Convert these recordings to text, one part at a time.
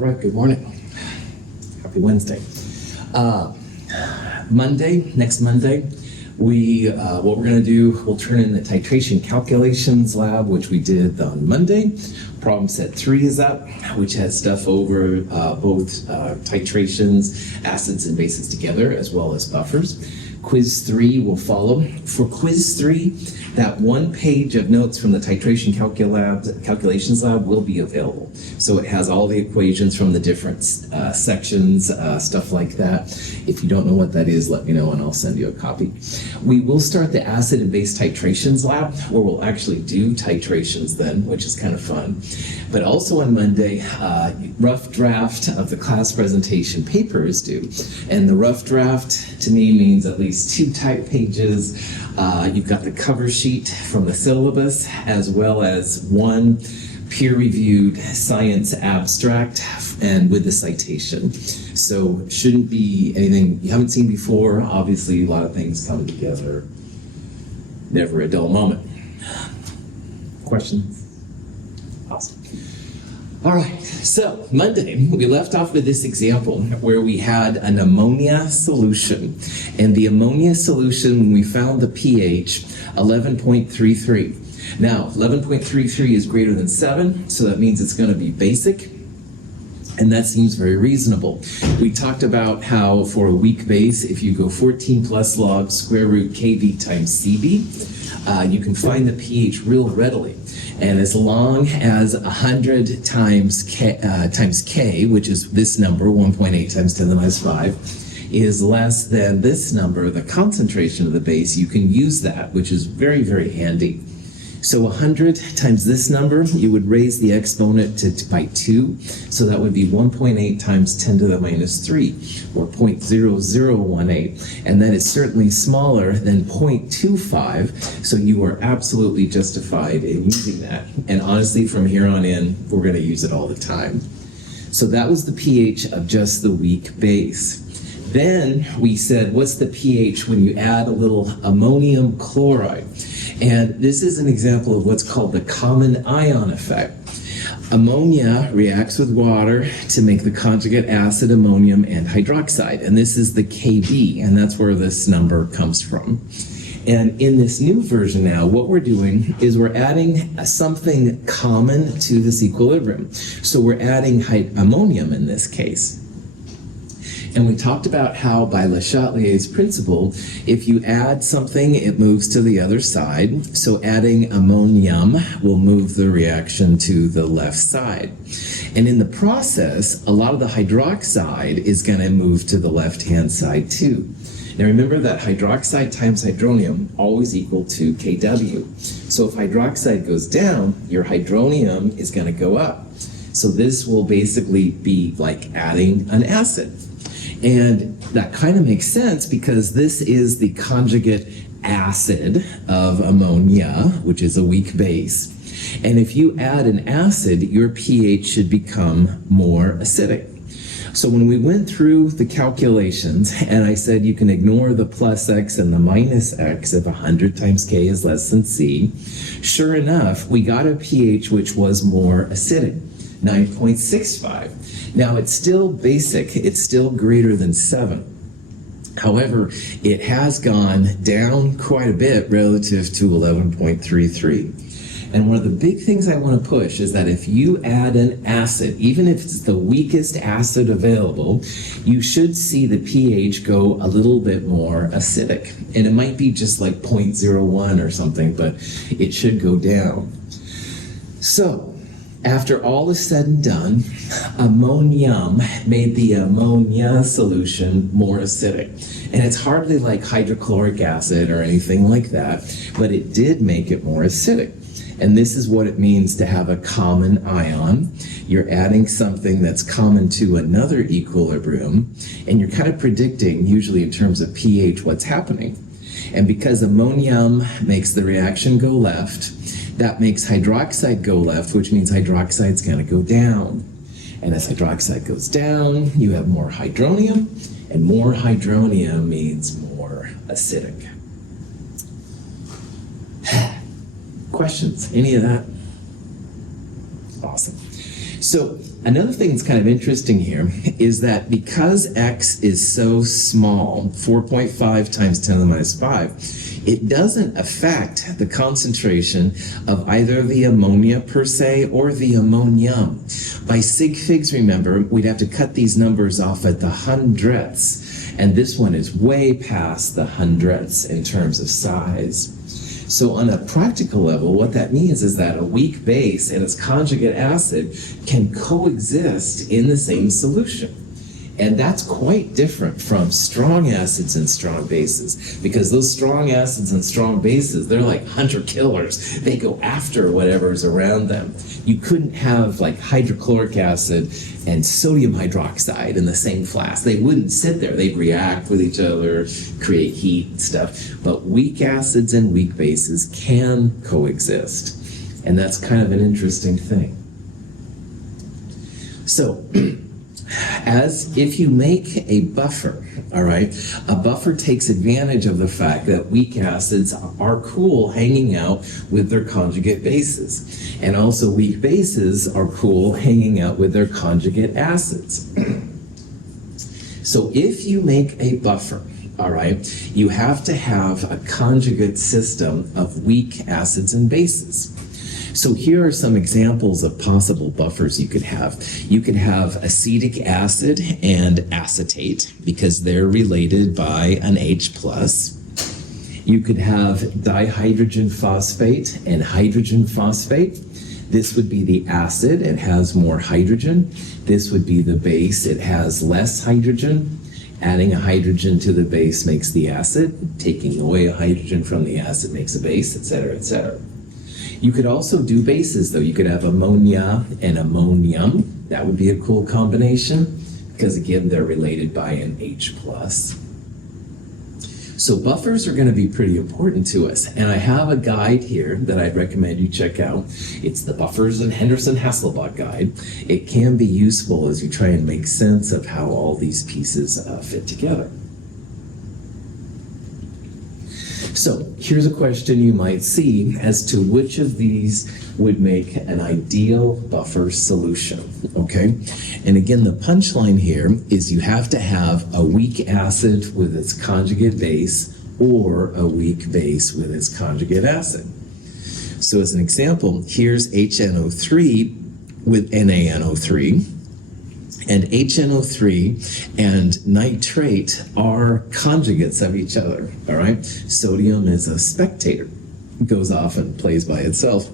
right, good morning. Happy Wednesday. Next Monday, what we're going to do, we'll turn in the titration calculations lab, which we did on Monday. Problem set 3 is up, which has stuff over both titrations, acids and bases together, as well as buffers. Quiz 3 will follow. For quiz 3, that one page of notes from the titration calculations lab will be available. So it has all the equations from the different sections, stuff like that. If you don't know what that is, let me know and I'll send you a copy. We will start the acid and base titrations lab, where we'll actually do titrations then, which is kind of fun. But also on Monday, rough draft of the class presentation paper is due. And the rough draft to me means at least 2 type pages. You've got the cover sheet from the syllabus, as well as 1 peer-reviewed science abstract and with the citation. So shouldn't be anything you haven't seen before. Obviously, a lot of things come together. Never a dull moment. Questions? Awesome. All right, so Monday, we left off with this example where we had an ammonia solution. And the ammonia solution, we found the pH 11.33. Now, 11.33 is greater than 7, so that means it's going to be basic. And that seems very reasonable. We talked about how for a weak base, if you go 14 plus log square root Kb times Cb, you can find the pH real readily. And as long as 100 times K, which is this number, 1.8 times 10 to the minus 5, is less than this number, the concentration of the base, you can use that, which is very, very handy. So 100 times this number, you would raise the exponent by 2, so that would be 1.8 times 10 to the minus 3, or 0.0018, and that is certainly smaller than 0.25, so you are absolutely justified in using that. And honestly, from here on in, we're going to use it all the time. So that was the pH of just the weak base. Then we said, what's the pH when you add a little ammonium chloride? And this is an example of what's called the common ion effect. Ammonia reacts with water to make the conjugate acid, ammonium, and hydroxide. And this is the Kb, and that's where this number comes from. And in this new version now, what we're doing is we're adding something common to this equilibrium. So we're adding ammonium in this case. And we talked about how by Le Chatelier's principle, if you add something, it moves to the other side. So adding ammonium will move the reaction to the left side. And in the process, a lot of the hydroxide is going to move to the left-hand side too. Now remember that hydroxide times hydronium always equal to Kw. So if hydroxide goes down, your hydronium is going to go up. So this will basically be like adding an acid. And that kind of makes sense because this is the conjugate acid of ammonia, which is a weak base. And if you add an acid, your pH should become more acidic. So when we went through the calculations, and I said you can ignore the plus x and the minus x if 100 times K is less than C, sure enough, we got a pH which was more acidic, 9.65. Now, it's still basic. It's still greater than 7. However, it has gone down quite a bit relative to 11.33. And one of the big things I want to push is that if you add an acid, even if it's the weakest acid available, you should see the pH go a little bit more acidic. And it might be just like 0.01 or something, but it should go down. So, after all is said and done, ammonium made the ammonia solution more acidic. And it's hardly like hydrochloric acid or anything like that, but it did make it more acidic. And this is what it means to have a common ion. You're adding something that's common to another equilibrium, and you're kind of predicting, usually in terms of pH, what's happening. And because ammonium makes the reaction go left, that makes hydroxide go left, which means hydroxide's going to go down. And as hydroxide goes down, you have more hydronium, and more hydronium means more acidic. Questions? Any of that? Awesome. So another thing that's kind of interesting here is that because X is so small, 4.5 times 10 to the minus 5, it doesn't affect the concentration of either the ammonia per se or the ammonium. By sig figs, remember, we'd have to cut these numbers off at the hundredths, and this one is way past the hundredths in terms of size. So on a practical level, what that means is that a weak base and its conjugate acid can coexist in the same solution. And that's quite different from strong acids and strong bases, because those strong acids and strong bases, they're like hunter killers. They go after whatever's around them. You couldn't have like hydrochloric acid and sodium hydroxide in the same flask. They wouldn't sit there. They'd react with each other, create heat and stuff. But weak acids and weak bases can coexist. And that's kind of an interesting thing. So, as if you make a buffer, all right, a buffer takes advantage of the fact that weak acids are cool hanging out with their conjugate bases. And also weak bases are cool hanging out with their conjugate acids. So if you make a buffer, all right, you have to have a conjugate system of weak acids and bases. So here are some examples of possible buffers you could have. You could have acetic acid and acetate because they're related by an H+. You could have dihydrogen phosphate and hydrogen phosphate. This would be the acid, it has more hydrogen. This would be the base, it has less hydrogen. Adding a hydrogen to the base makes the acid. Taking away a hydrogen from the acid makes a base, etc., etc. You could also do bases, though. You could have ammonia and ammonium. That would be a cool combination because, again, they're related by an H+. So buffers are going to be pretty important to us. And I have a guide here that I'd recommend you check out. It's the Buffers and Henderson-Hasselbalch guide. It can be useful as you try and make sense of how all these pieces fit together. So here's a question you might see as to which of these would make an ideal buffer solution, okay? And again, the punchline here is you have to have a weak acid with its conjugate base or a weak base with its conjugate acid. So as an example, here's HNO3 with NaNO3. And HNO3 and nitrate are conjugates of each other, all right? Sodium is a spectator, goes off and plays by itself,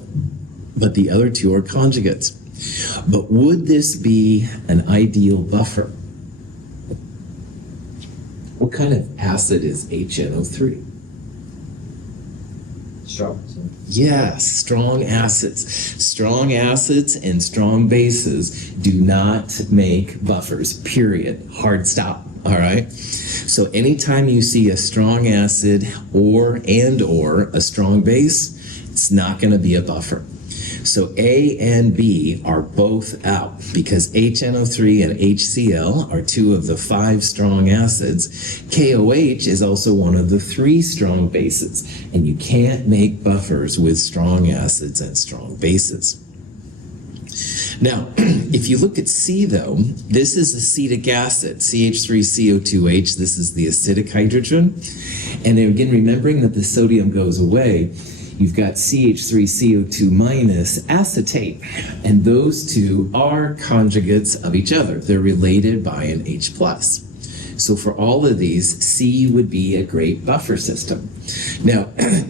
but the other two are conjugates. But would this be an ideal buffer? What kind of acid is HNO3? Strong. Yes, strong acids. Strong acids and strong bases do not make buffers, period. Hard stop, all right? So anytime you see a strong acid or a strong base, it's not going to be a buffer. So A and B are both out because HNO3 and HCl are two of the 5 strong acids. KOH is also one of the 3 strong bases, and you can't make buffers with strong acids and strong bases. Now, if you look at C, though, this is acetic acid, CH3CO2H. This is the acidic hydrogen. And again, remembering that the sodium goes away, you've got CH3CO2 minus acetate, and those two are conjugates of each other. They're related by an H+. So for all of these, C would be a great buffer system. Now,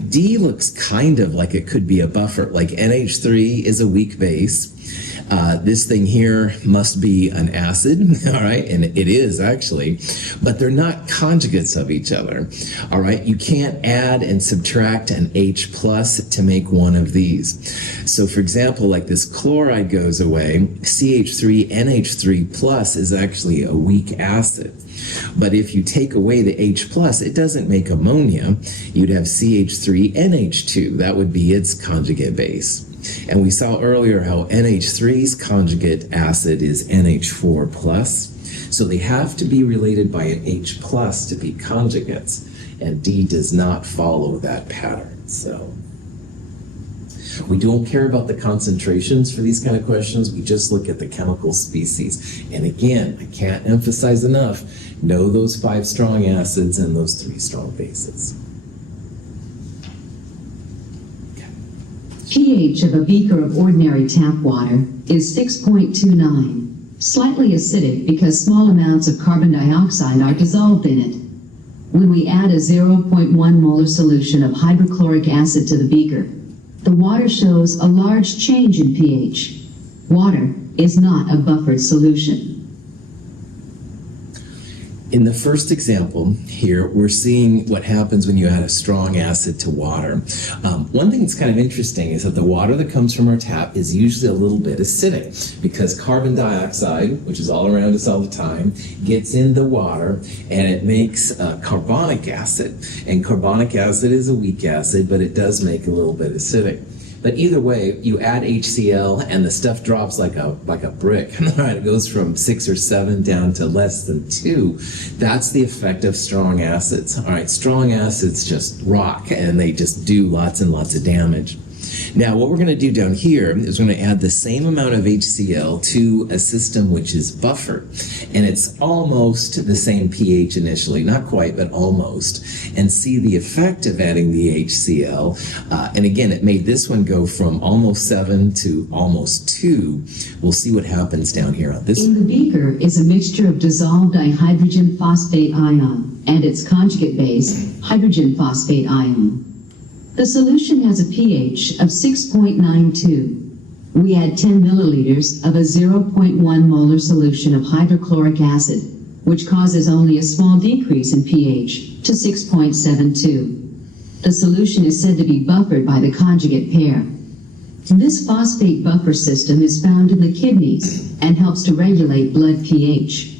D looks kind of like it could be a buffer, like NH3 is a weak base. This thing here must be an acid, all right, and it is actually, but they're not conjugates of each other, all right? You can't add and subtract an H+ to make one of these. So for example, like this chloride goes away, CH3NH3+ is actually a weak acid. But if you take away the H+, it doesn't make ammonia. You'd have CH3NH2. That would be its conjugate base. And we saw earlier how NH3's conjugate acid is NH4+. So they have to be related by an H+ to be conjugates. And D does not follow that pattern. So, We don't care about the concentrations for these kind of questions. We just look at the chemical species. And again, I can't emphasize enough, know those 5 strong acids and those 3 strong bases. pH of a beaker of ordinary tap water is 6.29, slightly acidic because small amounts of carbon dioxide are dissolved in it. When we add a 0.1 molar solution of hydrochloric acid to the beaker, the water shows a large change in pH. Water is not a buffered solution. In the first example here, we're seeing what happens when you add a strong acid to water. One thing that's kind of interesting is that the water that comes from our tap is usually a little bit acidic because carbon dioxide, which is all around us all the time, gets in the water and it makes carbonic acid. And carbonic acid is a weak acid, but it does make a little bit acidic. But either way, you add HCl and the stuff drops like a brick. Right? It goes from 6 or 7 down to less than 2. That's the effect of strong acids. All right, strong acids just rock and they just do lots and lots of damage. Now, what we're going to do down here is we're going to add the same amount of HCl to a system which is buffered. And it's almost the same pH initially, not quite, but almost. And see the effect of adding the HCl. And again, it made this one go from almost 7 to almost 2. We'll see what happens down here on this. In the beaker is a mixture of dissolved dihydrogen phosphate ion and its conjugate base, hydrogen phosphate ion. The solution has a pH of 6.92. We add 10 milliliters of a 0.1 molar solution of hydrochloric acid, which causes only a small decrease in pH to 6.72. The solution is said to be buffered by the conjugate pair. This phosphate buffer system is found in the kidneys and helps to regulate blood pH.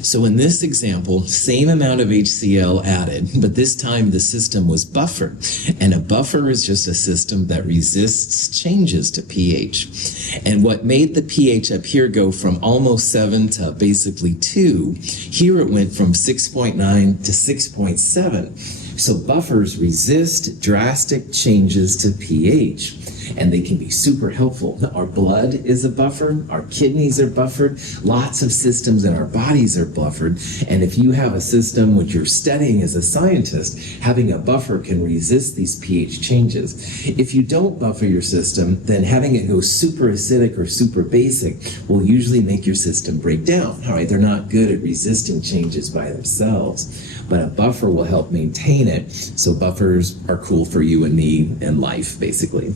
So in this example, same amount of HCl added, but this time the system was buffered. And a buffer is just a system that resists changes to pH. And what made the pH up here go from almost 7 to basically 2, here it went from 6.9 to 6.7. So buffers resist drastic changes to pH. And they can be super helpful. Our blood is a buffer, our kidneys are buffered, lots of systems in our bodies are buffered. And if you have a system which you're studying as a scientist, having a buffer can resist these pH changes. If you don't buffer your system, then having it go super acidic or super basic will usually make your system break down. All right, they're not good at resisting changes by themselves. But a buffer will help maintain it. So buffers are cool for you and me and life, basically.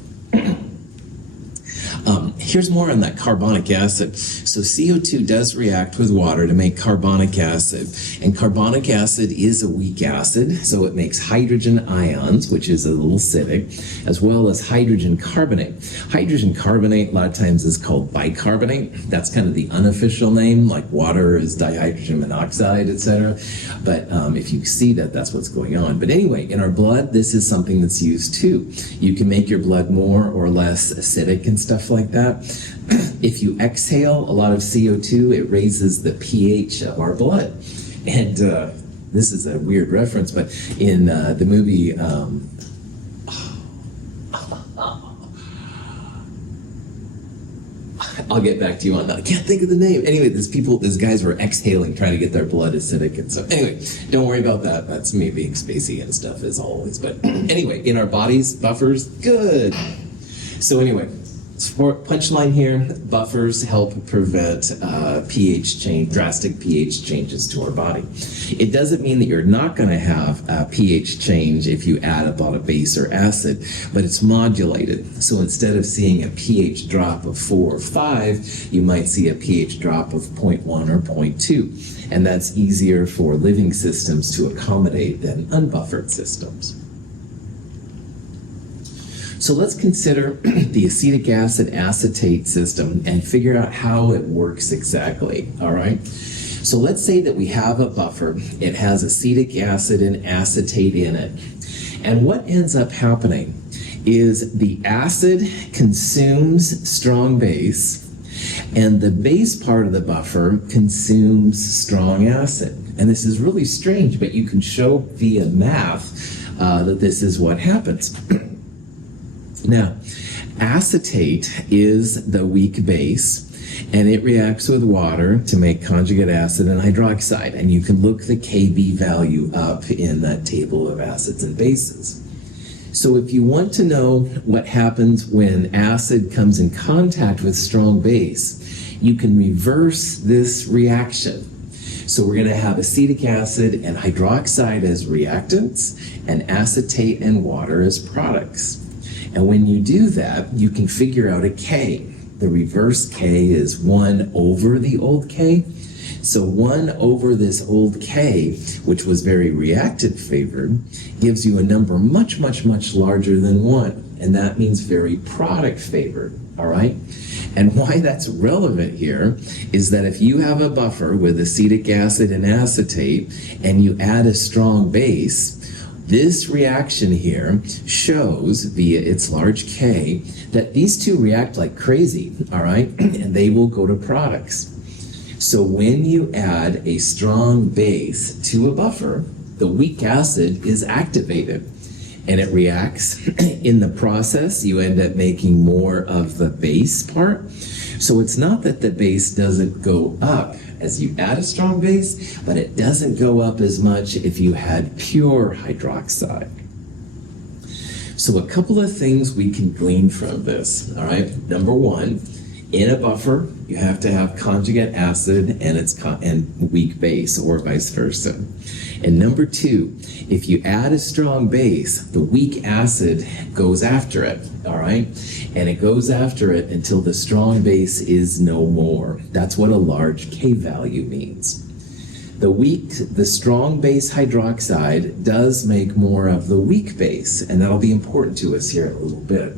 Here's more on that carbonic acid. So CO2 does react with water to make carbonic acid. And carbonic acid is a weak acid, so it makes hydrogen ions, which is a little acidic, as well as hydrogen carbonate. Hydrogen carbonate a lot of times is called bicarbonate. That's kind of the unofficial name, like water is dihydrogen monoxide, etc. But if you see that, that's what's going on. But anyway, in our blood, this is something that's used too. You can make your blood more or less acidic and stuff like that. If you exhale a lot of CO2, it raises the pH of our blood. And this is a weird reference, but in the movie, I'll get back to you on that. I can't think of the name. Anyway, these guys were exhaling, trying to get their blood acidic. And so anyway, don't worry about that. That's me being spacey and stuff as always. But anyway, in our bodies, buffers, good. So anyway, punchline here, buffers help prevent drastic pH changes to our body. It doesn't mean that you're not going to have a pH change if you add a lot of base or acid, but it's modulated. So instead of seeing a pH drop of 4 or 5, you might see a pH drop of 0.1 or 0.2. And that's easier for living systems to accommodate than unbuffered systems. So let's consider the acetic acid acetate system and figure out how it works exactly, all right? So let's say that we have a buffer. It has acetic acid and acetate in it. And what ends up happening is the acid consumes strong base, and the base part of the buffer consumes strong acid. And this is really strange, but you can show via math that this is what happens. Now, acetate is the weak base, and it reacts with water to make conjugate acid and hydroxide. And you can look the Kb value up in that table of acids and bases. So if you want to know what happens when acid comes in contact with strong base, you can reverse this reaction. So we're going to have acetic acid and hydroxide as reactants, and acetate and water as products. And when you do that, you can figure out a K. The reverse K is 1 over the old K. So 1 over this old K, which was very reactant favored, gives you a number much, much, much larger than 1. And that means very product favored, all right? And why that's relevant here is that if you have a buffer with acetic acid and acetate, and you add a strong base, this reaction here shows, via its large K, that these two react like crazy, all right? And they will go to products. So when you add a strong base to a buffer, the weak acid is activated and it reacts. In the process, you end up making more of the base part. So it's not that the base doesn't go up as you add a strong base, but it doesn't go up as much if you had pure hydroxide. So a couple of things we can glean from this, all right? Number one, in a buffer, you have to have conjugate acid and weak base, or vice versa. And number two, if you add a strong base, the weak acid goes after it, all right? And it goes after it until the strong base is no more. That's what a large K value means. The strong base hydroxide does make more of the weak base, and that'll be important to us here in a little bit.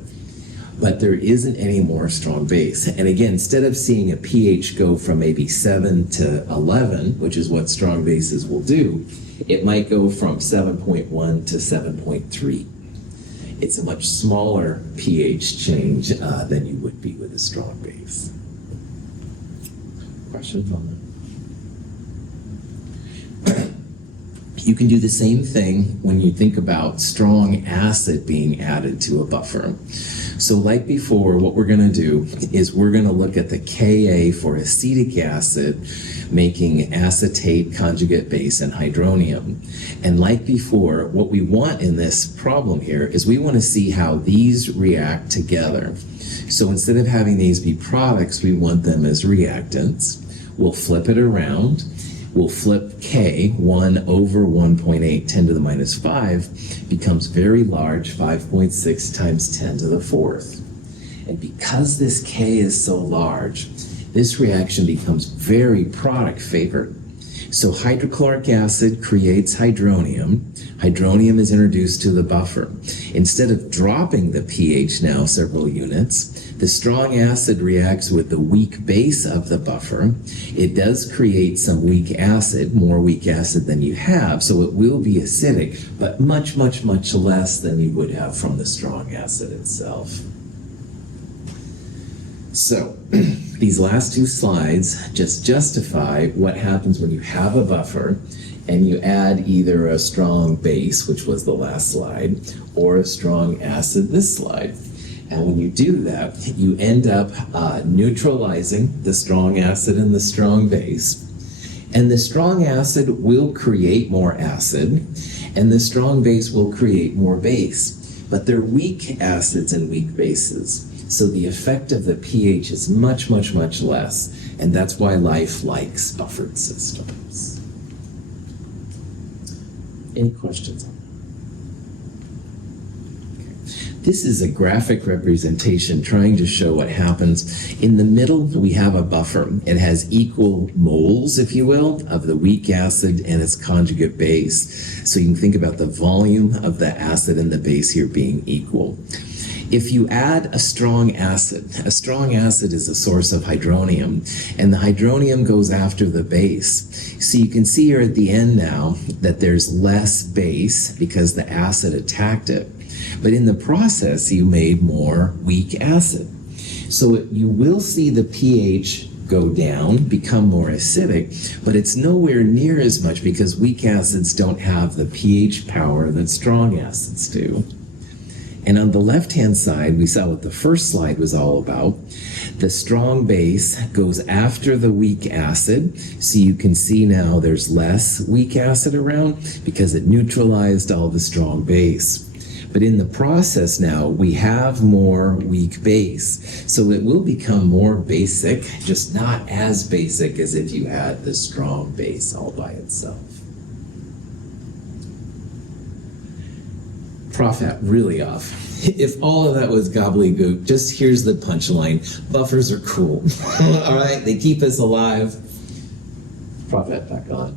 But there isn't any more strong base. And again, instead of seeing a pH go from maybe 7 to 11, which is what strong bases will do, it might go from 7.1 to 7.3. It's a much smaller pH change than you would be with a strong base. Questions on that? You can do the same thing when you think about strong acid being added to a buffer. So like before, what we're going to do is we're going to look at the Ka for acetic acid, making acetate, conjugate base, and hydronium. And like before, what we want in this problem here is we want to see how these react together. So instead of having these be products, we want them as reactants. We'll flip it around. We'll flip K, 1 over 1.8, 10 to the minus 5, becomes very large, 5.6 times 10 to the fourth. And because this K is so large, this reaction becomes very product favored. So hydrochloric acid creates hydronium. Hydronium is introduced to the buffer. Instead of dropping the pH now several units, the strong acid reacts with the weak base of the buffer. It does create some weak acid, more weak acid than you have, so it will be acidic, but much, much, much less than you would have from the strong acid itself. So, these last two slides just justify what happens when you have a buffer and you add either a strong base, which was the last slide, or a strong acid, this slide. And when you do that, you end up neutralizing the strong acid and the strong base. And the strong acid will create more acid, and the strong base will create more base. But they're weak acids and weak bases. So the effect of the pH is much, much, much less. And that's why life likes buffered systems. Any questions on that? This is a graphic representation trying to show what happens. In the middle, we have a buffer. It has equal moles, if you will, of the weak acid and its conjugate base. So you can think about the volume of the acid and the base here being equal. If you add a strong acid is a source of hydronium, and the hydronium goes after the base. So you can see here at the end now that there's less base because the acid attacked it. But in the process, you made more weak acid. So you will see the pH go down, become more acidic, but it's nowhere near as much because weak acids don't have the pH power that strong acids do. And on the left-hand side, we saw what the first slide was all about. The strong base goes after the weak acid. So you can see now there's less weak acid around because it neutralized all the strong base. But in the process now, we have more weak base. So it will become more basic, just not as basic as if you had the strong base all by itself. Profit really off. If all of that was gobbledygook, just here's the punchline. Buffers are cool. All right, they keep us alive. Profit back on.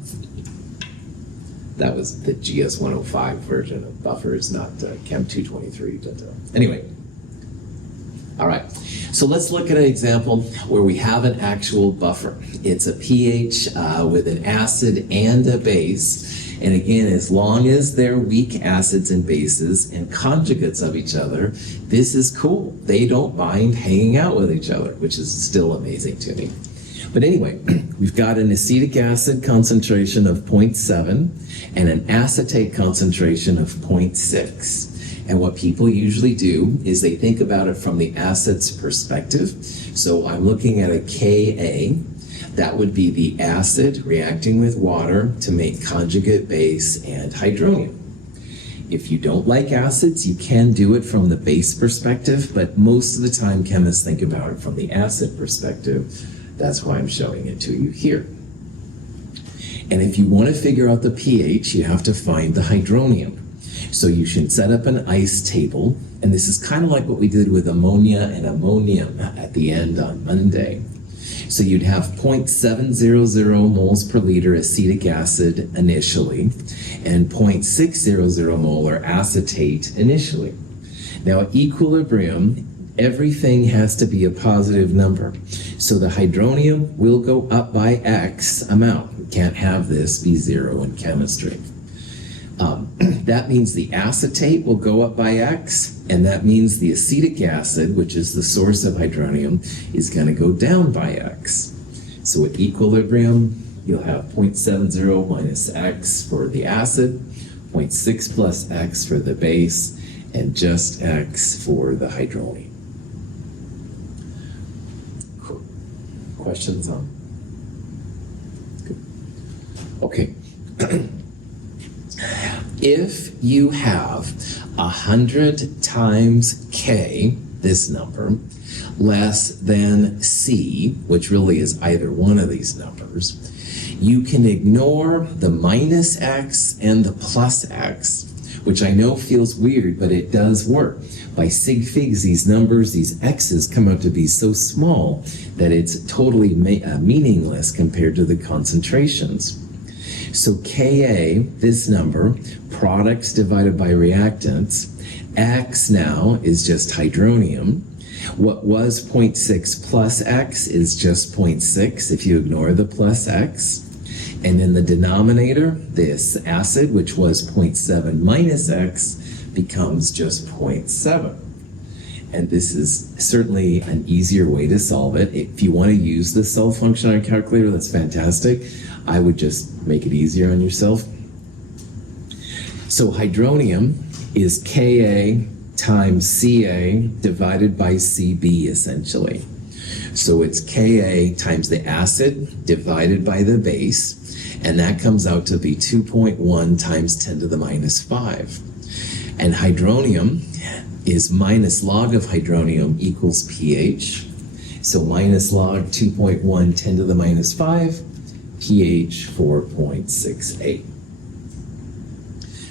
That was the GS 105 version of buffers, not Chem 223. Anyway, all right. So let's look at an example where we have an actual buffer. It's a pH with an acid and a base. And again, as long as they're weak acids and bases and conjugates of each other, this is cool. They don't mind hanging out with each other, which is still amazing to me. But anyway, we've got an acetic acid concentration of 0.7 and an acetate concentration of 0.6. And what people usually do is they think about it from the acid's perspective. So I'm looking at a Ka. That would be the acid reacting with water to make conjugate base and hydronium. If you don't like acids, you can do it from the base perspective, but most of the time chemists think about it from the acid perspective. That's why I'm showing it to you here. And if you want to figure out the pH, you have to find the hydronium. So you should set up an ice table, and this is kind of like what we did with ammonia and ammonium at the end on Monday. So you'd have 0.700 moles per liter acetic acid initially, and 0.600 molar acetate initially. Now at equilibrium, everything has to be a positive number. So the hydronium will go up by X amount. We can't have this be zero in chemistry. That means the acetate will go up by X, and that means the acetic acid, which is the source of hydronium, is going to go down by X. So at equilibrium, you'll have 0.70 minus X for the acid, 0.6 plus X for the base, and just X for the hydronium. Cool. Questions on? Good. Okay. If you have 100 times K, this number, less than C, which really is either one of these numbers, you can ignore the minus X and the plus X, which I know feels weird, but it does work. By sig figs, these numbers, these X's come out to be so small that it's totally meaningless compared to the concentrations. So Ka, this number, products divided by reactants, X now is just hydronium. What was 0.6 plus X is just 0.6 if you ignore the plus X. And in the denominator, this acid, which was 0.7 minus X, becomes just 0.7. And this is certainly an easier way to solve it. If you want to use the cell function on a calculator, that's fantastic. I would just make it easier on yourself. So hydronium is Ka times Ca divided by Cb, essentially. So it's Ka times the acid divided by the base, and that comes out to be 2.1 times 10 to the minus 5. And hydronium is minus log of hydronium equals pH. So minus log 2.1 10 to the minus 5, pH 4.68.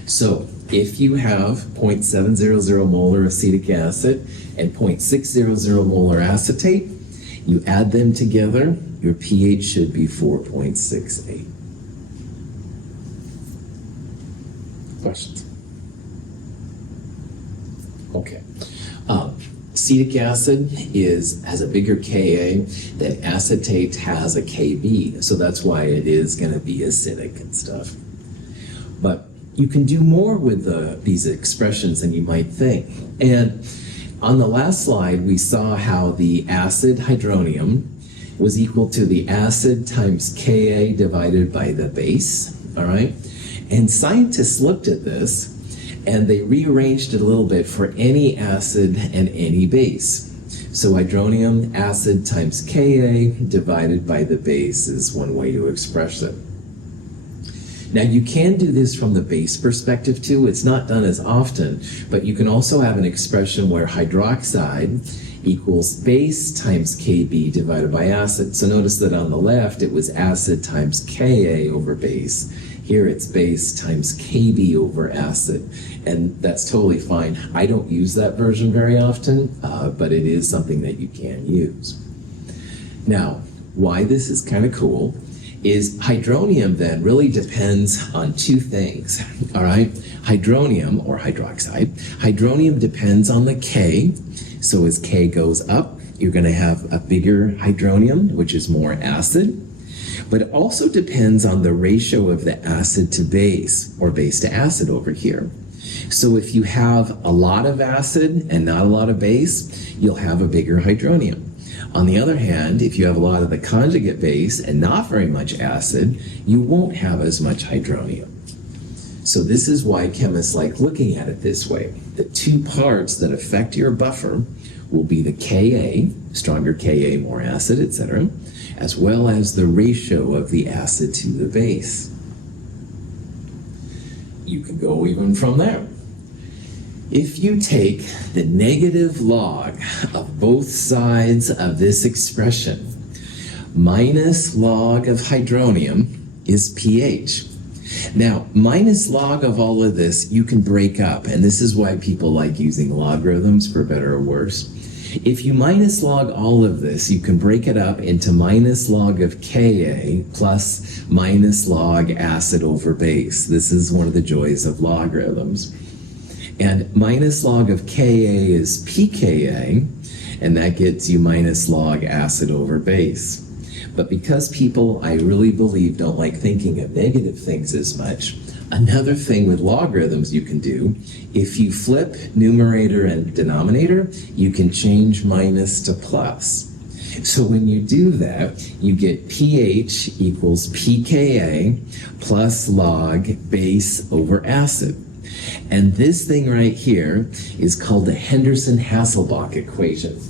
So if you have 0.700 molar acetic acid and 0.600 molar acetate, you add them together, your pH should be 4.68. Questions? Okay. Acetic acid has a bigger Ka than acetate has a Kb, so that's why it is going to be acidic and stuff. But you can do more with these expressions than you might think. And on the last slide, we saw how the acid hydronium was equal to the acid times Ka divided by the base, all right? And scientists looked at this And they rearranged it a little bit for any acid and any base. So hydronium acid times Ka divided by the base is one way to express it. Now you can do this from the base perspective too. It's not done as often, but you can also have an expression where hydroxide equals base times Kb divided by acid. So notice that on the left it was acid times Ka over base. Here it's base times Kb over acid, and that's totally fine. I don't use that version very often, but it is something that you can use. Now, why this is kind of cool is hydronium then really depends on two things, all right? Hydronium, or hydroxide, hydronium depends on the K. So as K goes up, you're going to have a bigger hydronium, which is more acid. But it also depends on the ratio of the acid to base, or base to acid over here. So if you have a lot of acid and not a lot of base, you'll have a bigger hydronium. On the other hand, if you have a lot of the conjugate base and not very much acid, you won't have as much hydronium. So this is why chemists like looking at it this way. The two parts that affect your buffer will be the Ka, stronger Ka, more acid, etc., as well as the ratio of the acid to the base. You can go even from there. If you take the negative log of both sides of this expression, minus log of hydronium is pH. Now, minus log of all of this, you can break up, and this is why people like using logarithms for better or worse. If you minus log all of this, you can break it up into minus log of Ka plus minus log acid over base. This is one of the joys of logarithms. And minus log of Ka is pKa, and that gets you minus log acid over base. But because people, I really believe, don't like thinking of negative things as much, another thing with logarithms you can do, if you flip numerator and denominator, you can change minus to plus. So when you do that, you get pH equals pKa plus log base over acid. And this thing right here is called the Henderson-Hasselbalch equation.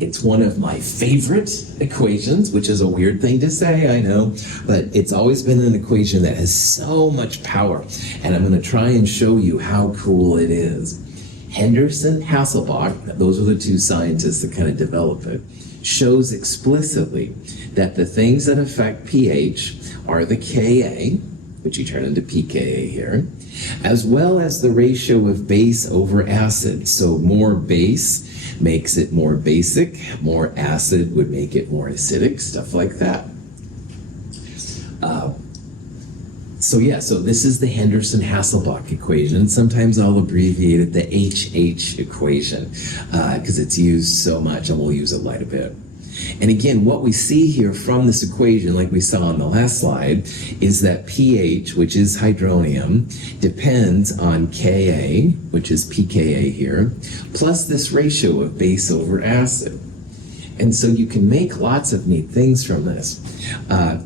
It's one of my favorite equations, which is a weird thing to say, I know, but it's always been an equation that has so much power, and I'm going to try and show you how cool it is. Henderson-Hasselbalch, those are the two scientists that kind of develop it, shows explicitly that the things that affect pH are the Ka, which you turn into pKa here, as well as the ratio of base over acid. So more base makes it more basic, more acid would make it more acidic, stuff like that. So this is the Henderson-Hasselbalch equation. Sometimes I'll abbreviate it the HH equation because it's used so much, and we'll use it quite a bit. And again, what we see here from this equation, like we saw on the last slide, is that pH, which is hydronium, depends on Ka, which is pKa here, plus this ratio of base over acid. And so you can make lots of neat things from this.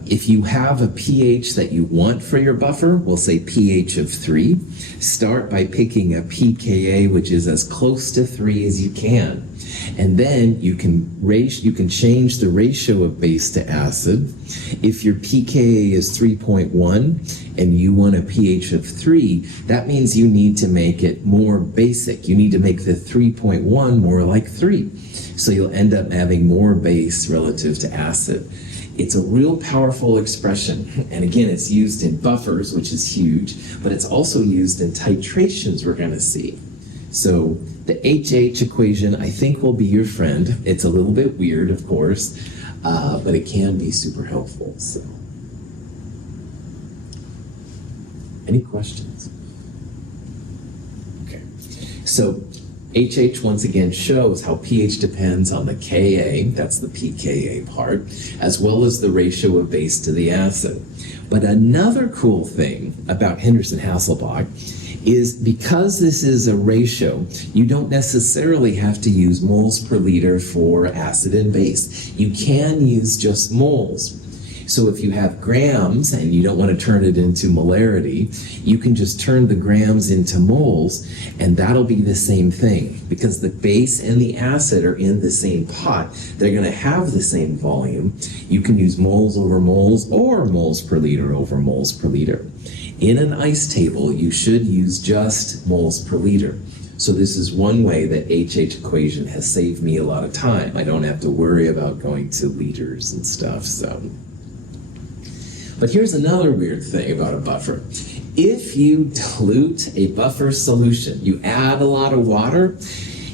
If you have a pH that you want for your buffer, we'll say pH of 3, start by picking a pKa which is as close to 3 as you can. And then you can change the ratio of base to acid. If your pKa is 3.1 and you want a pH of 3, that means you need to make it more basic. You need to make the 3.1 more like 3. So you'll end up having more base relative to acid. It's a real powerful expression. And again, it's used in buffers, which is huge, but it's also used in titrations we're going to see. So the HH equation, I think, will be your friend. It's a little bit weird, of course, but it can be super helpful. So, any questions? Okay. So HH once again shows how pH depends on the Ka, that's the pKa part, as well as the ratio of base to the acid. But another cool thing about Henderson-Hasselbalch is because this is a ratio, you don't necessarily have to use moles per liter for acid and base. You can use just moles. So if you have grams and you don't want to turn it into molarity, you can just turn the grams into moles, and that'll be the same thing. Because the base and the acid are in the same pot, they're going to have the same volume. You can use moles over moles or moles per liter over moles per liter. In an ice table, you should use just moles per liter. So this is one way that HH equation has saved me a lot of time. I don't have to worry about going to liters and stuff, so. But here's another weird thing about a buffer. If you dilute a buffer solution, you add a lot of water,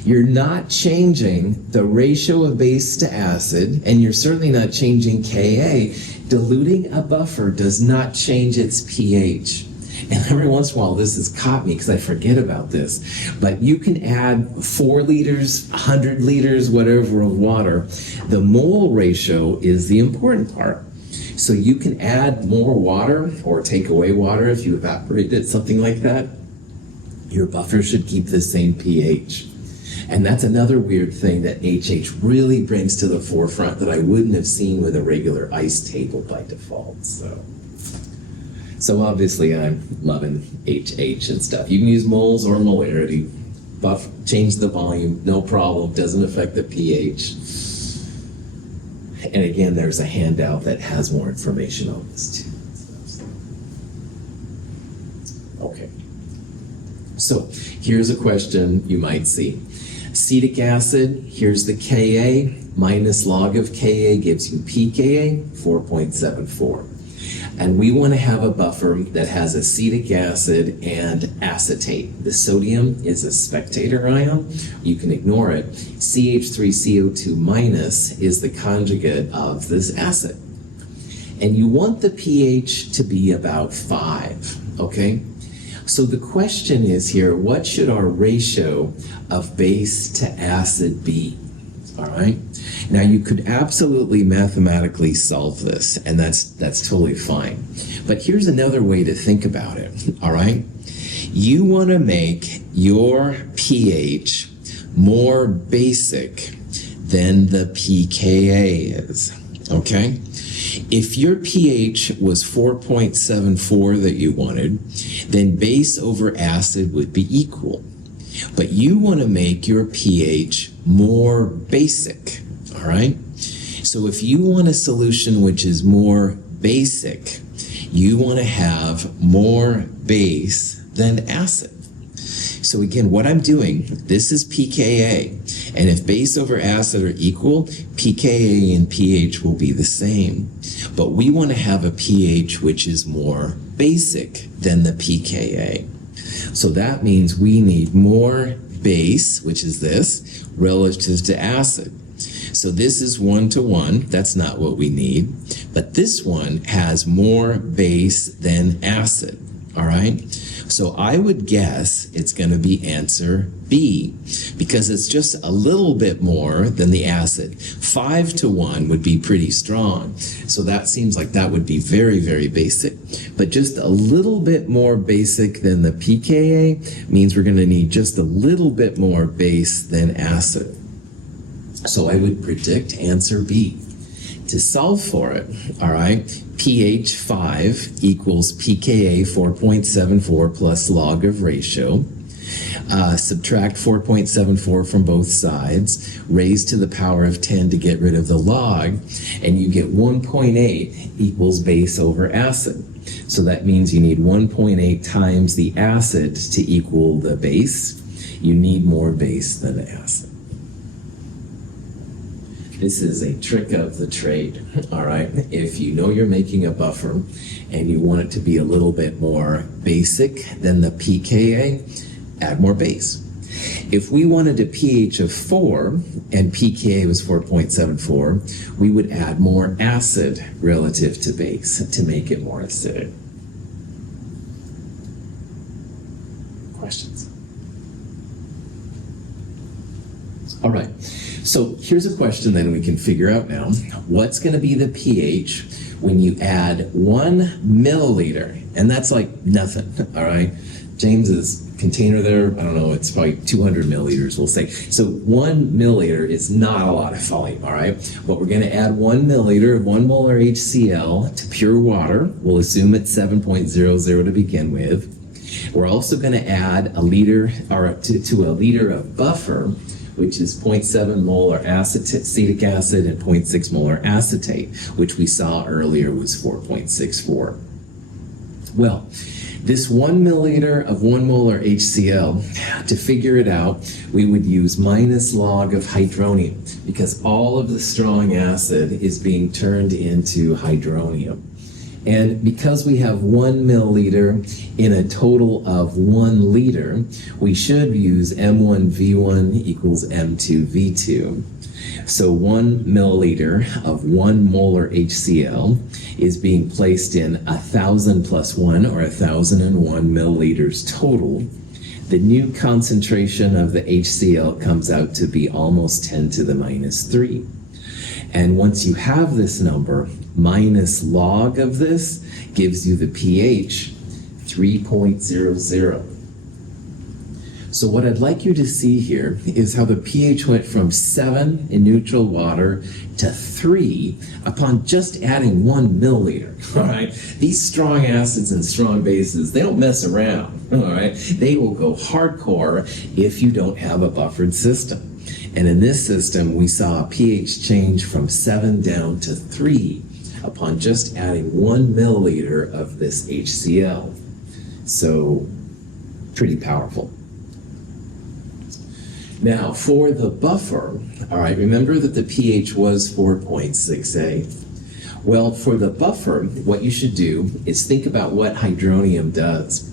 you're not changing the ratio of base to acid, and you're certainly not changing Ka. Diluting a buffer does not change its pH. And every once in a while, this has caught me because I forget about this. But you can add 4 liters, 100 liters, whatever of water. The mole ratio is the important part. So you can add more water or take away water if you evaporate it, something like that. Your buffer should keep the same pH. And that's another weird thing that HH really brings to the forefront that I wouldn't have seen with a regular ice table by default. So obviously I'm loving HH and stuff. You can use moles or molarity. Change the volume, no problem. Doesn't affect the pH. And again, there's a handout that has more information on this too. Okay. So here's a question you might see. Acetic acid, here's the Ka, minus log of Ka gives you pKa, 4.74. And we want to have a buffer that has acetic acid and acetate. The sodium is a spectator ion. You can ignore it. CH3CO2 minus is the conjugate of this acid. And you want the pH to be about 5, okay? So the question is here, what should our ratio of base to acid be? All right. Now you could absolutely mathematically solve this, and that's totally fine. But here's another way to think about it. All right. You want to make your pH more basic than the pKa is. Okay. If your pH was 4.74 that you wanted, then base over acid would be equal. But you want to make your pH more basic, all right? So if you want a solution which is more basic, you want to have more base than acid. So again, what I'm doing, this is pKa, and if base over acid are equal, pKa and pH will be the same. But we want to have a pH which is more basic than the pKa. So that means we need more base, which is this, relative to acid. So this is 1-to-1. That's not what we need. But this one has more base than acid. All right? So I would guess it's going to be answer B, because it's just a little bit more than the acid. 5-to-1 would be pretty strong. So that seems like that would be very, very basic. But just a little bit more basic than the pKa means we're going to need just a little bit more base than acid. So I would predict answer B. To solve for it, all right, pH 5 equals pKa 4.74 plus log of ratio. Subtract 4.74 from both sides, raise to the power of 10 to get rid of the log, and you get 1.8 equals base over acid. So that means you need 1.8 times the acid to equal the base. You need more base than acid. This is a trick of the trade, all right? If you know you're making a buffer and you want it to be a little bit more basic than the pKa, add more base. If we wanted a pH of 4 and pKa was 4.74, we would add more acid relative to base to make it more acidic. Questions? All right. So here's a question then we can figure out now. What's going to be the pH when you add 1 milliliter? And that's like nothing, all right? James is container there, I don't know, it's probably 200 milliliters, we'll say. So 1 milliliter is not a lot of volume, all right? But we're going to add 1 milliliter, 1 molar HCl to pure water. We'll assume it's 7.00 to begin with. We're also going to add a liter, or to a liter of buffer, which is 0.7 molar acetic acid and 0.6 molar acetate, which we saw earlier was 4.64. Well, this 1 milliliter of 1 molar HCl, to figure it out, we would use minus log of hydronium, because all of the strong acid is being turned into hydronium. And because we have 1 milliliter in a total of 1 liter, we should use M1V1 equals M2V2. So 1 milliliter of 1 molar HCl is being placed in 1,000 plus 1, or 1,001 milliliters total. The new concentration of the HCl comes out to be almost 10 to the minus 3. And once you have this number, minus log of this gives you the pH 3.00. So what I'd like you to see here is how the pH went from 7 in neutral water to 3 upon just adding 1 milliliter, all right? These strong acids and strong bases, they don't mess around, all right? They will go hardcore if you don't have a buffered system. And in this system, we saw a pH change from 7 down to 3 upon just adding 1 milliliter of this HCl. So, pretty powerful. Now, for the buffer, all right, remember that the pH was 4.6A. Well, for the buffer, what you should do is think about what hydronium does.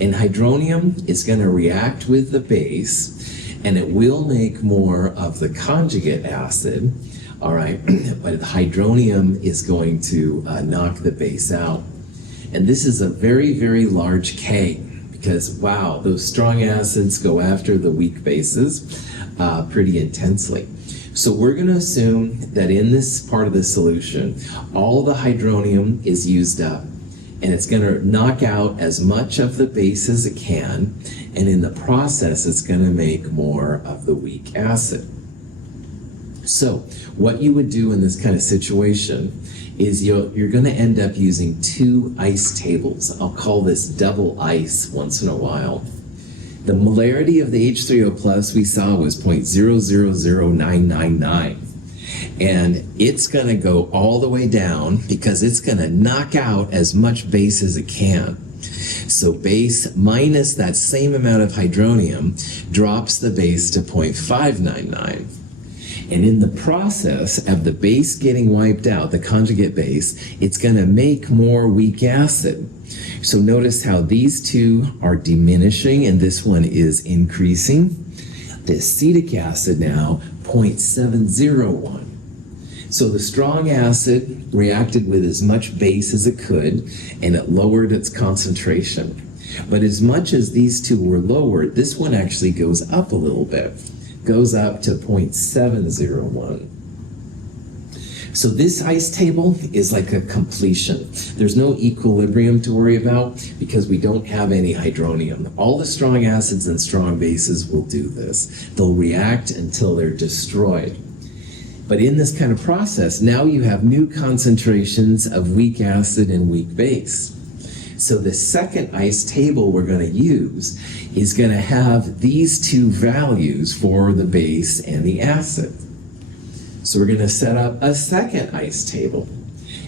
And hydronium is going to react with the base, and it will make more of the conjugate acid, all right, but the hydronium is going to knock the base out. And this is a very, very large K, because, wow, those strong acids go after the weak bases pretty intensely. So we're going to assume that in this part of the solution, all the hydronium is used up, and it's going to knock out as much of the base as it can, and in the process, it's going to make more of the weak acid. So what you would do in this kind of situation is you're going to end up using 2 ice tables. I'll call this double ice once in a while. The molarity of the H3O plus we saw was 0.000999. And it's going to go all the way down because it's going to knock out as much base as it can. So base minus that same amount of hydronium drops the base to 0.599. And in the process of the base getting wiped out, the conjugate base, it's going to make more weak acid. So notice how these two are diminishing and this one is increasing. The acetic acid now, 0.701. So the strong acid reacted with as much base as it could, and it lowered its concentration. But as much as these two were lowered, this one actually goes up a little bit, goes up to 0.701. So this ice table is like a completion. There's no equilibrium to worry about because we don't have any hydronium. All the strong acids and strong bases will do this. They'll react until they're destroyed. But in this kind of process, now you have new concentrations of weak acid and weak base. So the second ice table we're going to use is going to have these two values for the base and the acid. So we're going to set up a second ice table.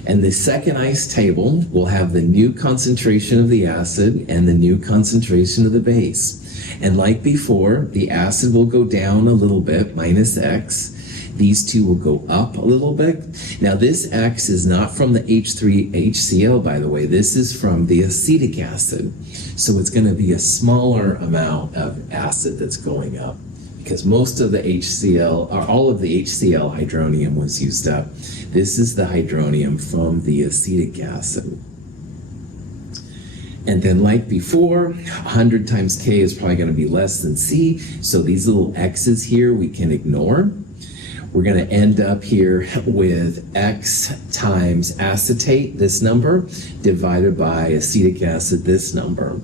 And the second ice table will have the new concentration of the acid and the new concentration of the base. And like before, the acid will go down a little bit, minus X. These two will go up a little bit. Now this X is not from the H3HCl, by the way. This is from the acetic acid. So it's going to be a smaller amount of acid that's going up because most of the HCl, or all of the HCl hydronium was used up. This is the hydronium from the acetic acid. And then like before, 100 times K is probably going to be less than C. So these little X's here we can ignore. We're going to end up here with X times acetate, this number, divided by acetic acid, this number.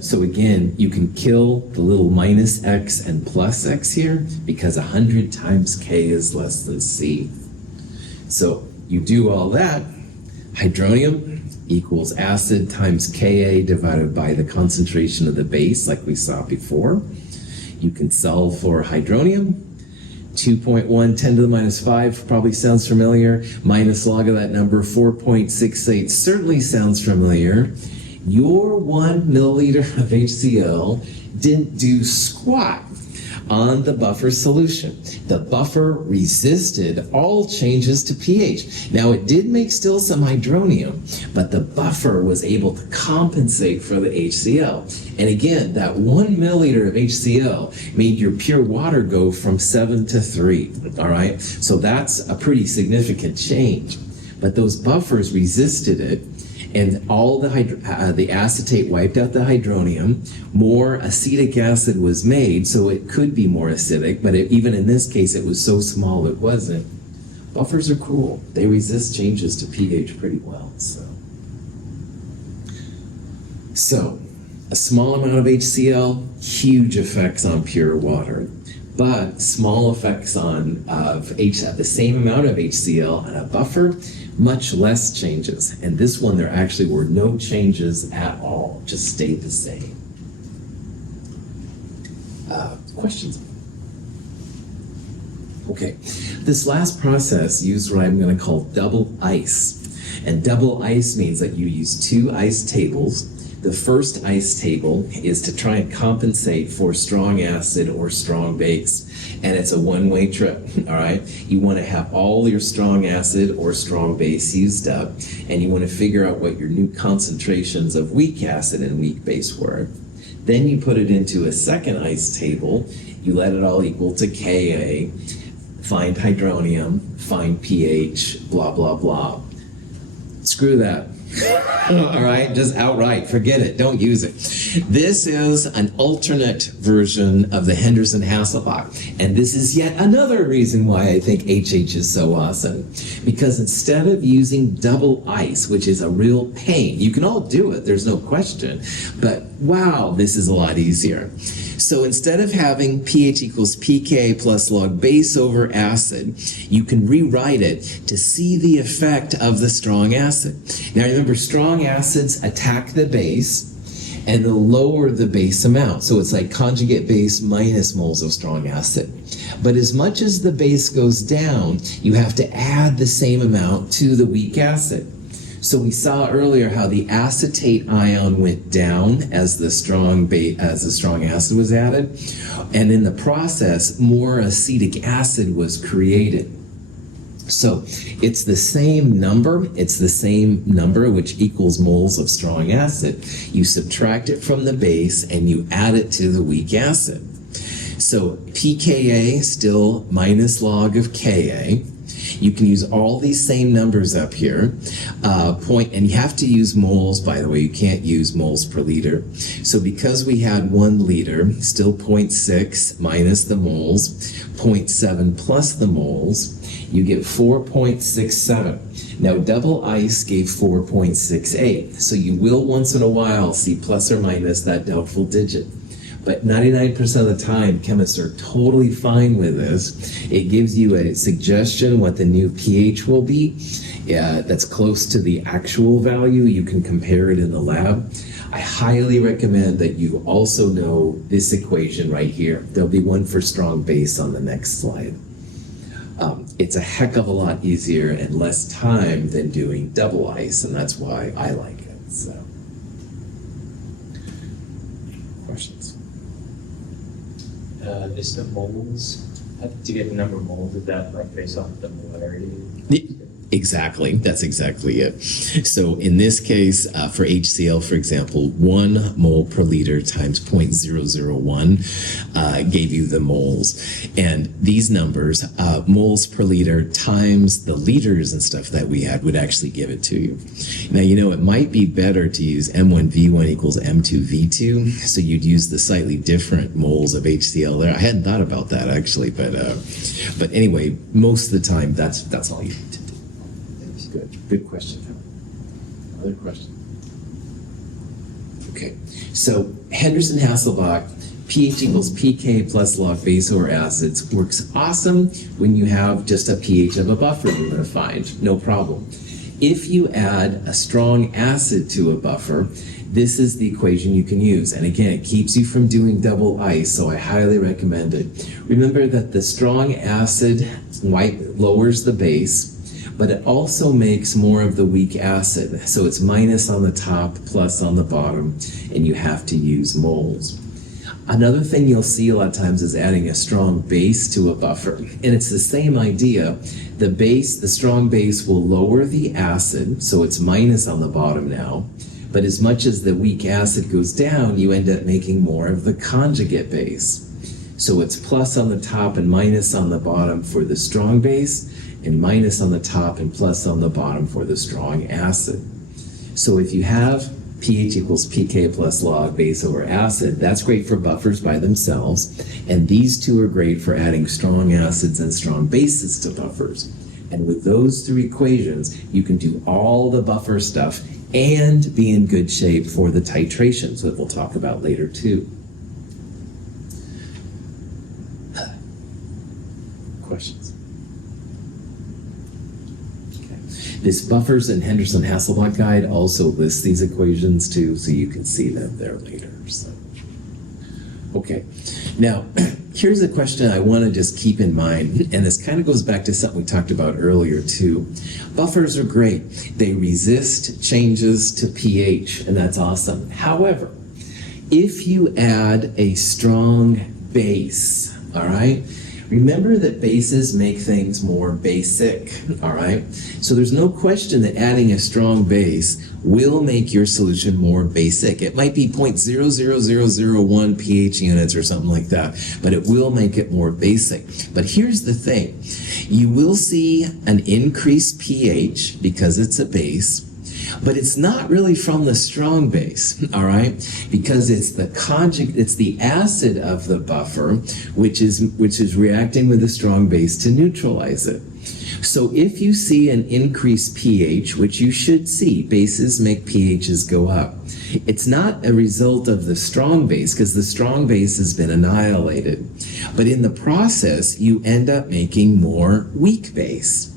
So again, you can kill the little minus x and plus x here because 100 times K is less than C. So you do all that, hydronium equals acid times Ka divided by the concentration of the base, like we saw before. You can solve for hydronium. 2.1, 10 to the minus 5 probably sounds familiar. Minus log of that number, 4.68 certainly sounds familiar. Your 1 milliliter of HCl didn't do squat on the buffer solution. The buffer resisted all changes to pH. Now it did make still some hydronium, but the buffer was able to compensate for the HCl. And again, that 1 milliliter of HCl made your pure water go from 7 to 3, all right? So that's a pretty significant change. But those buffers resisted it, and all the acetate wiped out the hydronium. More acetic acid was made, so it could be more acidic, but even in this case, it was so small it wasn't. Buffers are cool. They resist changes to pH pretty well. So a small amount of HCl, huge effects on pure water. But small effects on the same amount of HCl and a buffer, much less changes. And this one, there actually were no changes at all, just stayed the same. Questions? Okay, this last process used what I'm going to call double ice. And double ice means that you use 2 ice tables. The first ice table is to try and compensate for strong acid or strong base. And it's a one-way trip, all right? You want to have all your strong acid or strong base used up, and you want to figure out what your new concentrations of weak acid and weak base were. Then you put it into a second ice table. You let it all equal to Ka, find hydronium, find pH, blah, blah, blah. Screw that. All right, just outright, forget it, don't use it. This is an alternate version of the Henderson-Hasselbalch, and this is yet another reason why I think HH is so awesome. Because instead of using double ice, which is a real pain, you can all do it, there's no question, but wow, this is a lot easier. So instead of having pH equals pK plus log base over acid, you can rewrite it to see the effect of the strong acid. Now remember, strong acids attack the base and they'll lower the base amount. So it's like conjugate base minus moles of strong acid. But as much as the base goes down, you have to add the same amount to the weak acid. So we saw earlier how the acetate ion went down as the strong acid was added, and in the process, more acetic acid was created. So it's the same number, which equals moles of strong acid. You subtract it from the base and you add it to the weak acid. So pKa still minus log of Ka. You can use all these same numbers up here. And you have to use moles, by the way. You can't use moles per liter. So because we had 1 liter, still 0.6 minus the moles, 0.7 plus the moles, you get 4.67. Now double ice gave 4.68. So you will once in a while see plus or minus that doubtful digit. But 99% of the time, chemists are totally fine with this. It gives you a suggestion what the new pH will be. That's close to the actual value. You can compare it in the lab. I highly recommend that you also know this equation right here. There'll be one for strong base on the next slide. It's a heck of a lot easier and less time than doing double ice, and that's why I like it. So, questions? Is the moles, to get the number of moles, is that like based off the molarity? Exactly, that's exactly it. So in this case, for HCl, for example, 1 mole per liter times 0.001 gave you the moles. And these numbers, moles per liter times the liters and stuff that we had would actually give it to you. Now, you know, it might be better to use M1V1 equals M2V2, so you'd use the slightly different moles of HCl there. I hadn't thought about that actually, but anyway, most of the time, that's all you need to do. Good question. Other question? Okay, so Henderson-Hasselbalch, pH equals pK plus log base over acids works awesome when you have just a pH of a buffer you're going to find, no problem. If you add a strong acid to a buffer, this is the equation you can use. And again, it keeps you from doing double ice, so I highly recommend it. Remember that the strong acid lowers the base, but it also makes more of the weak acid. So it's minus on the top, plus on the bottom, and you have to use moles. Another thing you'll see a lot of times is adding a strong base to a buffer. And it's the same idea. The strong base will lower the acid, so it's minus on the bottom now. But as much as the weak acid goes down, you end up making more of the conjugate base. So it's plus on the top and minus on the bottom for the strong base, and minus on the top and plus on the bottom for the strong acid. So if you have pH equals pK plus log base over acid, that's great for buffers by themselves, and these two are great for adding strong acids and strong bases to buffers. And with those three equations, you can do all the buffer stuff and be in good shape for the titrations that we'll talk about later too. Questions? This Buffers and Henderson-Hasselbalch guide also lists these equations too, so you can see them there later. So. Okay, now here's a question I want to just keep in mind, and this kind of goes back to something we talked about earlier too. Buffers are great. They resist changes to pH, and that's awesome. However, if you add a strong base, all right, remember that bases make things more basic, all right? So there's no question that adding a strong base will make your solution more basic. It might be 0.00001 pH units or something like that, but it will make it more basic. But here's the thing. You will see an increased pH because it's a base, but it's not really from the strong base, all right? Because it's the acid of the buffer, which is reacting with the strong base to neutralize it. So if you see an increased pH, which you should see, bases make pHs go up. It's not a result of the strong base, because the strong base has been annihilated. But in the process, you end up making more weak base.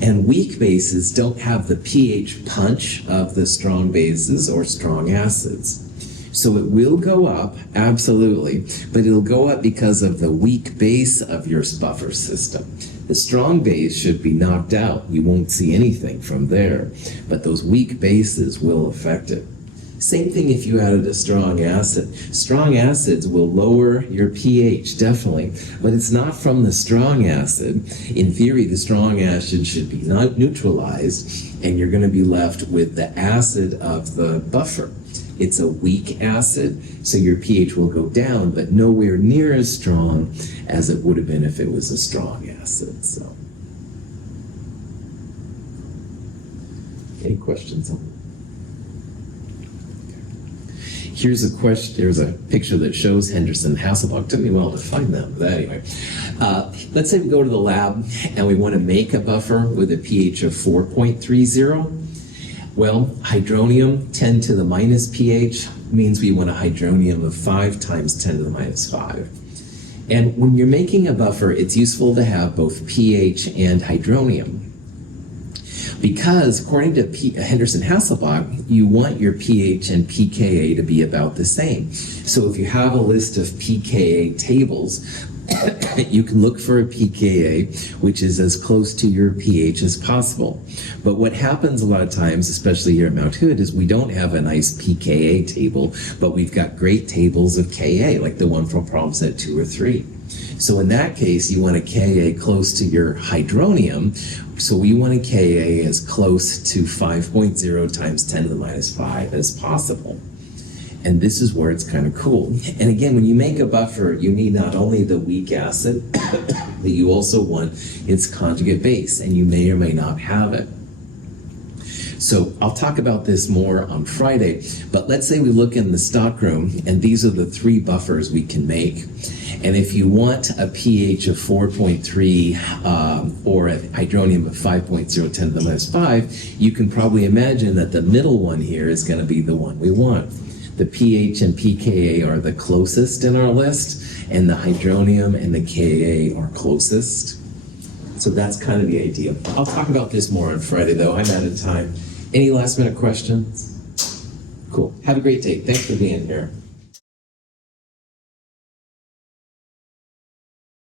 And weak bases don't have the pH punch of the strong bases or strong acids. So it will go up, absolutely, but it'll go up because of the weak base of your buffer system. The strong base should be knocked out. You won't see anything from there, but those weak bases will affect it. Same thing if you added a strong acid. Strong acids will lower your pH, definitely, but it's not from the strong acid. In theory, the strong acid should be not neutralized, and you're going to be left with the acid of the buffer. It's a weak acid, so your pH will go down, but nowhere near as strong as it would have been if it was a strong acid. So, any questions on that? Here's a question. There's a picture that shows Henderson-Hasselbalch. It took me a while to find them, but anyway. Let's say we go to the lab and we want to make a buffer with a pH of 4.30. Well, hydronium 10 to the minus pH means we want a hydronium of 5 times 10 to the minus 5. And when you're making a buffer, it's useful to have both pH and hydronium. Because according to Henderson-Hasselbalch, you want your pH and pKa to be about the same. So if you have a list of pKa tables, you can look for a pKa which is as close to your pH as possible. But what happens a lot of times, especially here at Mount Hood, is we don't have a nice pKa table, but we've got great tables of Ka, like the one from problem set 2 or 3. So in that case, you want a Ka close to your hydronium. So we want a Ka as close to 5.0 times 10 to the minus 5 as possible. And this is where it's kind of cool. And again, when you make a buffer, you need not only the weak acid, but you also want its conjugate base, and you may or may not have it. So I'll talk about this more on Friday, but let's say we look in the stockroom, and these are the 3 buffers we can make. And if you want a pH of 4.3 or a hydronium of 5.0 10 to the minus 5, you can probably imagine that the middle one here is going to be the one we want. the pH and pKa are the closest in our list, and the hydronium and the Ka are closest. So that's kind of the idea. I'll talk about this more on Friday, though. I'm out of time. Any last minute questions? Cool. Have a great day. Thanks for being here.